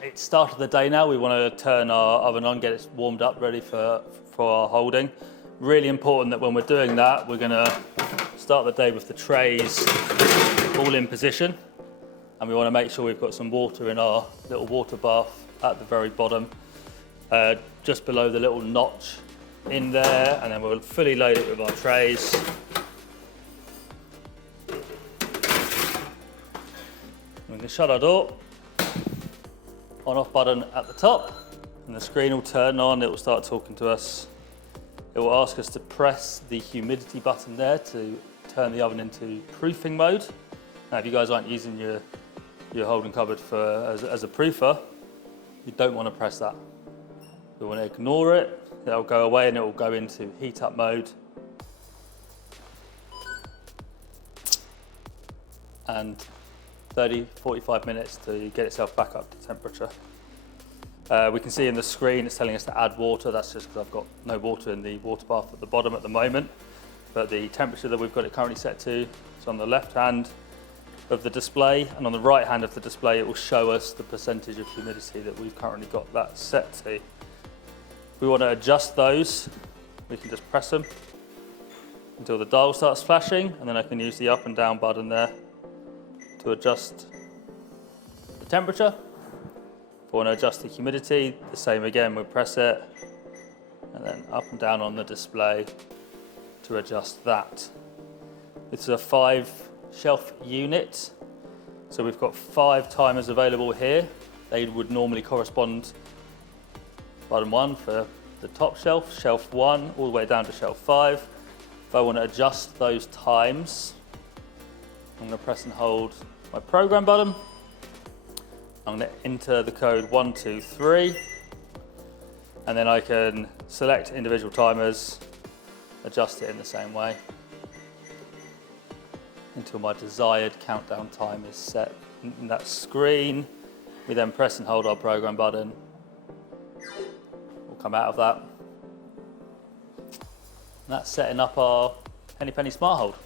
It's start of the day now. We want to turn our oven on, get it warmed up, ready for our holding. Really important that when we're doing that, we're going to start the day with the trays all in position. And we want to make sure we've got some water in our little water bath at the very bottom, just below the little notch in there. And then we'll fully load it with our trays. We can shut our door. On-off button at the top, and the screen will turn on. It will start talking to us. It will ask us to press the humidity button there to turn the oven into proofing mode. Now, if you guys aren't using your holding cupboard as a proofer, you don't want to press that. You want to ignore it. It'll go away and it will go into heat up mode. And 30-45 minutes to get itself back up to temperature. We can see in the screen it's telling us to add water. That's just because I've got no water in the water bath at the bottom at the moment. But the temperature that we've got it currently set to is on the left hand of the display, and on the right hand of the display it will show us the percentage of humidity that we've currently got that set to. If we want to adjust those, we can just press them until the dial starts flashing, and then I can use the up and down button there to adjust the temperature. If I want to adjust the humidity, the same again, we'll press it and then up and down on the display to adjust that. This is a 5-shelf unit, so we've got 5 timers available here. They would normally correspond button 1 for the top shelf, shelf 1 all the way down to shelf 5. If I want to adjust those times, I'm going to press and hold my program button. I'm going to enter the code 123, and then I can select individual timers, adjust it in the same way until my desired countdown time is set in that screen. We then press and hold our program button. We'll come out of that. And that's setting up our Henny Penny Smart Hold.